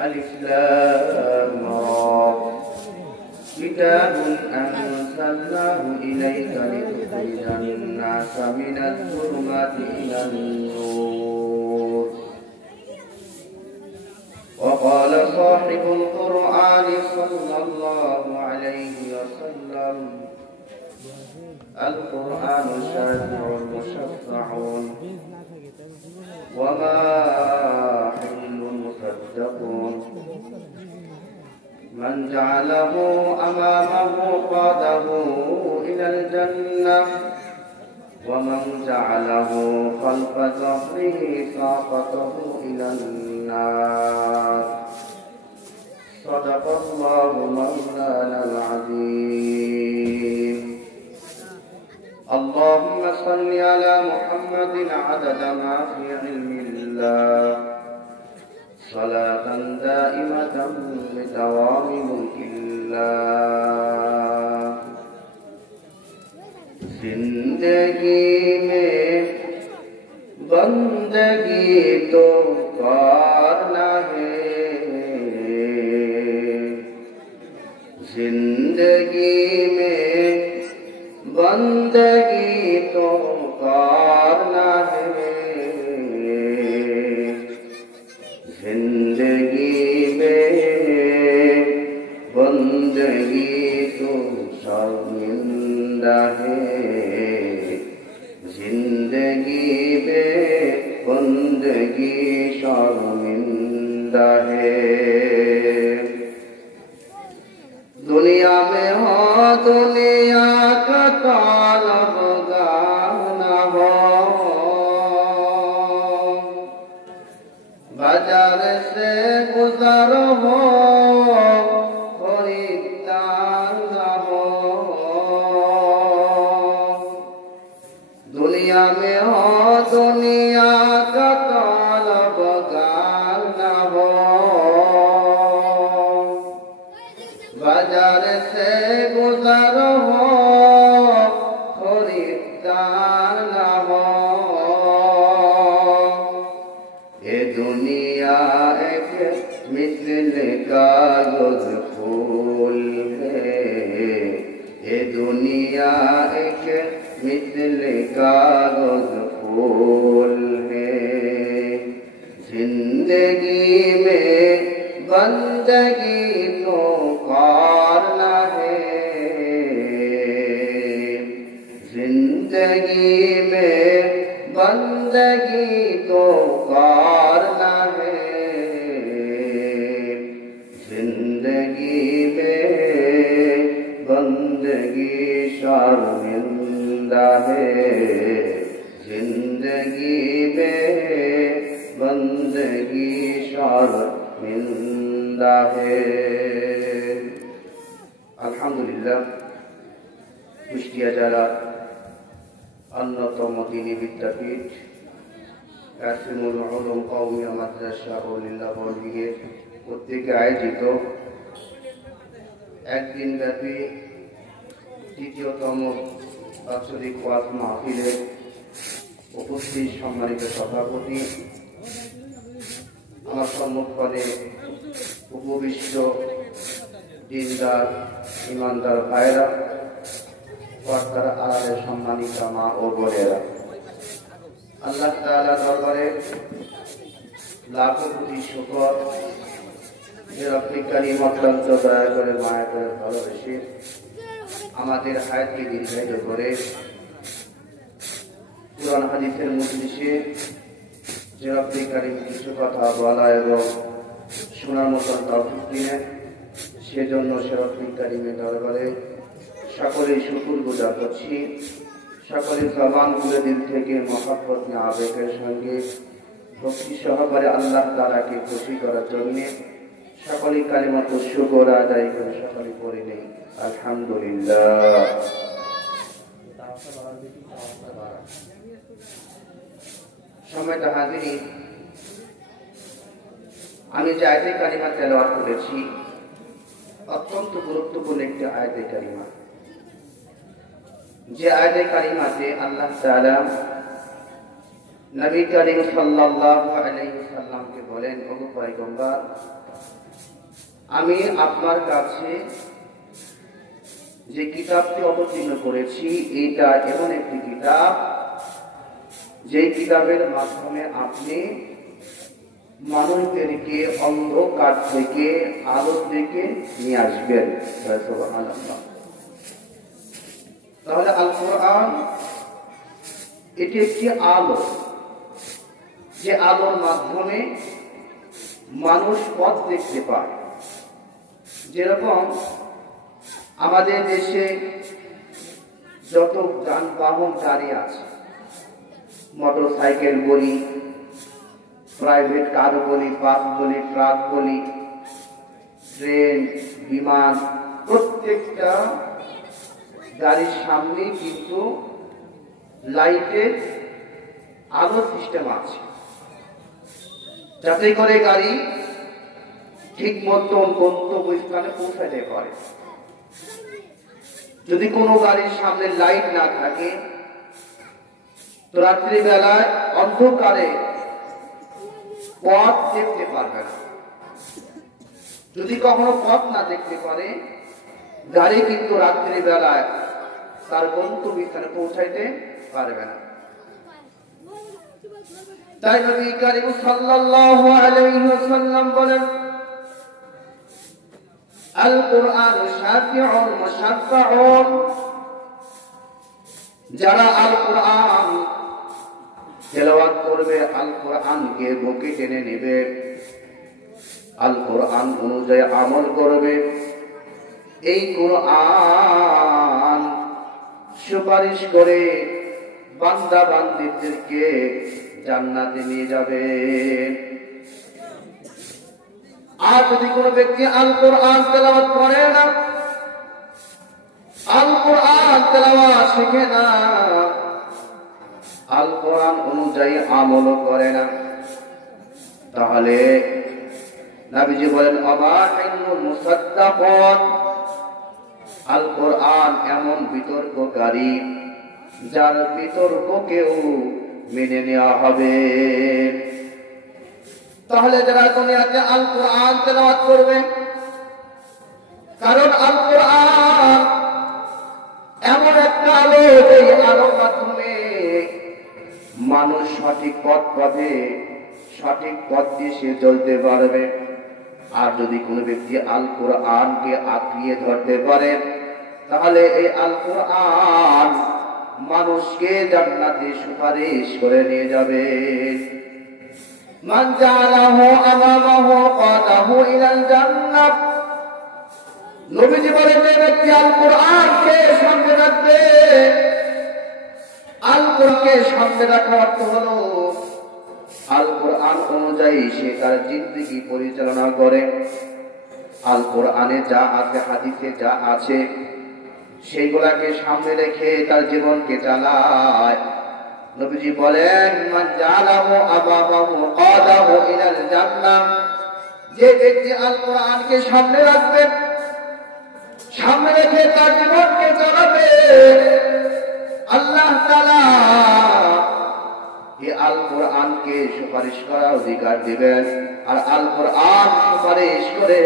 ألف لام را كتاب أنزلناه إليك لتخرج الناس من الظلمات إلى النور وقال صاحب القرآن صلى الله عليه وسلم القرآن شافع مشفع وماحل مصدق من جعله أمامه قاده إلى الجنة ومن جعله خلف ظهره ساقطه إلى النار صدق الله مولانا العظيم اللهم صل على محمد عدد ما في علم الله صلاة دائمة بدوام ملك الله जिंदगी में बंदगी तो करना है जिंदगी में बंदगी तो करना है जिंदगी में बंदगी तो शर्मिंदा है जिंदगी में बंदगी शर्मिंदा है दुनिया में हो दुनिया का तालबगार न हो बाजार से गुजर हो खरीदार न हो दुनिया में हो दुनिया का तालबगार न हो बाजार से गुजर हो खरीदार न हो ये दुनिया एक मिसल कागज फूल है ये दुनिया एक मिसल कागज फूल है जिंदगी में बंदगी तो करना है जिंदगी में बंदगी तो करना है जिंदगी में बंदगी शर्मिंदा है जिंदगी में बंदगी शर्मिंदा है अल्हम्दुलिल्लाह কুষ্টিয়া জেলার অন্যতম দ্বীনি বিদ্যাপীঠ কাসিমুল উলুম কওমিয়া মাদ্রাসা আউলিল্লাহ বর্ণিগের কর্তৃক আয়োজিত একদিনব্যাপী তৃতীয়তম বাৎসরিক ওয়াজ মাহফিলে উপস্থিত সম্মানিত সভাপতি আমার সম্মুখে উপবিষ্ট দিনদার ইমানদার ভাইরা পর্দার আড়ালে সম্মানিত মা ও বোনেরা আল্লাহ তাআলা দরবারে লাখো কোটি শুকর যে রব্বুল কারীম অত্যন্ত দয়া করে মায়া করে ভালোবেসে আমাদের হায়াতকে দীর্ঘায়িত করে কুরআন হাদিসের মজলিসে যে রব্বুল কারীম কিছু কথা বলা এবং শোনার মতো তৌফিক দিলেন সেজন্য সে রব্বুল কারীমের দরবারে সকলেই শুকরগুজার করছি সকলের জবানগুলো দিল থেকে মহব্বত নিয়ে আবেগের সঙ্গে ভক্তি সহকারে আল্লাহ তাআলাকে খুশি করার জন্য সকলেই কালিমাত শুকর আদায় করে সকলেই পড়ে নেই আলহামদুলিল্লাহ সম্মানিত হাজিরিন আমি যে আয়াতে কারিমা তেলাওয়াত করেছি অত্যন্ত গুরুত্বপূর্ণ একটি আয়াতে কারিমা যে আয়াতে কারিমাতে আল্লাহ তাআলা নবী করিম সাল্লাল্লাহু আলাইহি ওয়াসাল্লামকে বলেন ওগো পয়গম্বর আমি আপনার কাছে যে কিতাবটি অবতীর্ণ করেছি এটা এমন একটি কিতাব যে কিতাবের মাধ্যমে আপনি মানুষদেরকে অন্ধকার থেকে আলোর দিকে নিয়ে আসবেন। তাহলে আল কোরআন এটি একটি আলো, যে আলোর মাধ্যমে মানুষ পথ দেখতে পায়। যেরকম আমাদের দেশে যত যানবাহন গাড়ি আছে, মোটর সাইকেল বলি, প্রাইভেট কার বলি, বাস বলি, ট্রাক বলি, ট্রেন, বিমান, প্রত্যেকটা গাড়ির সামনে কিন্তু লাইটের আলো সিস্টেম আছে, যাতে করে গাড়ি ঠিক মতন গন্তব্যস্থানে পৌঁছাতে পারে। যদি কোনো গাড়ির সামনে লাইট না থাকে তো রাত্রিবেলায় অন্ধকারে পথ দেখতে পারবে না। যদি কখনো পথ না দেখতে পারে, গাড়ি কিন্তু রাত্রিবেলায় তার গন্তব্যস্থানে পৌঁছাইতে পারবে না। তাই নবী করিম সাল্লাল্লাহু আলাইহি ওয়াসাল্লাম বলেন, আল কুরআন শাফিউন মুশাফফাউন, যারা আল কোরআন তেলাওয়াত করবে, আল কোরআনকে বুকে টেনে নেবে, আল কোরআন অনুযায়ী আমল করবে, এই কোরআন সুপারিশ করে বান্দা বান্দীদেরকে জান্নাতে নিয়ে যাবে। আর যদি কোনো ব্যক্তি আল কোরআন তেলাওয়াত করে না, আল কোরআন তেলাওয়াত শিখে না, আল কোরআন অনুযায়ী আমল করে না, তাহলে নবীজি বলেন আবাইনুল মুসাদ্দাকুন, আল কোরআন এমন বিতর্ককারী যার বিতর্ককেও মেনে নেওয়া হবে। তাহলে যারা দুনিয়াতে আল কোরআন তেলাওয়াত করবে, কারণ আল কোরআন এমন একটা আলো, এই আলোর মাধ্যমে মানুষ সঠিক পথ পাবে, সঠিক পথ দিয়ে সে চলতে পারবে। আর যদি কোনো ব্যক্তি আল কোরআনকে আঁকড়িয়ে ধরতে পারে, তাহলে এই আল কোরআন মানুষকে জান্নাতে সুপারিশ করে নিয়ে যাবে। মান জাআলাহু আমামাহু কাদাহু ইলাল জান্নাহ, নবীজি বলেন যে ব্যক্তি আল কোরআনকে সামনে রাখবে, আল কোরআনকে সামনে রাখা অর্থ হলো আল কোরআন অনুযায়ী সে তার জিন্দেগি পরিচালনা করে। আল কোরআনে যা আছে, হাদিসে যা আছে, সেইগুলাকে সামনে রেখে তার জীবনকে চালায়। নবীজি বলেন মান জাআলাহু আমামাহু কাদাহু ইলাল জান্নাহ, যে ব্যক্তি আল কোরআনকে সামনে রাখবে, সামনে রেখে তার জীবনকে চালাবে, আল্লাহ তাআলা এই আল কোরআনকে সুপারিশ করার অধিকার দিবেন। আর আল কোরআন সুপারিশ করে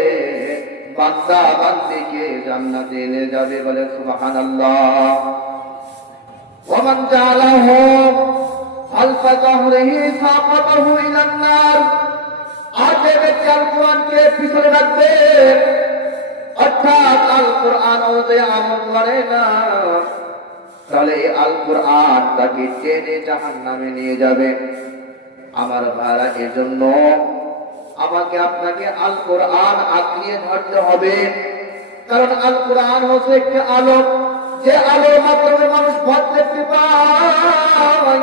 বান্দা বান্দীকে জান্নাতে নিয়ে যাবে। বলে সুবহানাল্লাহ। ওয়া মান জাআলাহু খালফা যাহরিহি সাকাতাহু ইলান নার, আর যে ব্যক্তি আল কোরআনকে পিছনে রাখবে, অর্থাৎ আল কোরআন অনুযায়ী আমল করে না, তাহলে এই আল কোরআন তাকে টেনে জাহান্নামে নিয়ে যাবে। আমার ভাইরা, এজন্য আমাকে আপনাকে আল কোরআন আঁকড়িয়ে ধরতে হবে, কারণ আল কোরআন হচ্ছে একটি আলো, যে আলোর মাধ্যমে মানুষ পথ দেখতে পায়,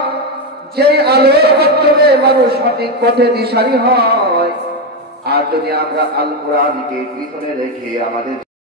যে আলোর মাধ্যমে মানুষ সঠিক পথে দিশারি হয়। আর যদি আমরা আল কোরআনকে পিছনে রেখে আমাদের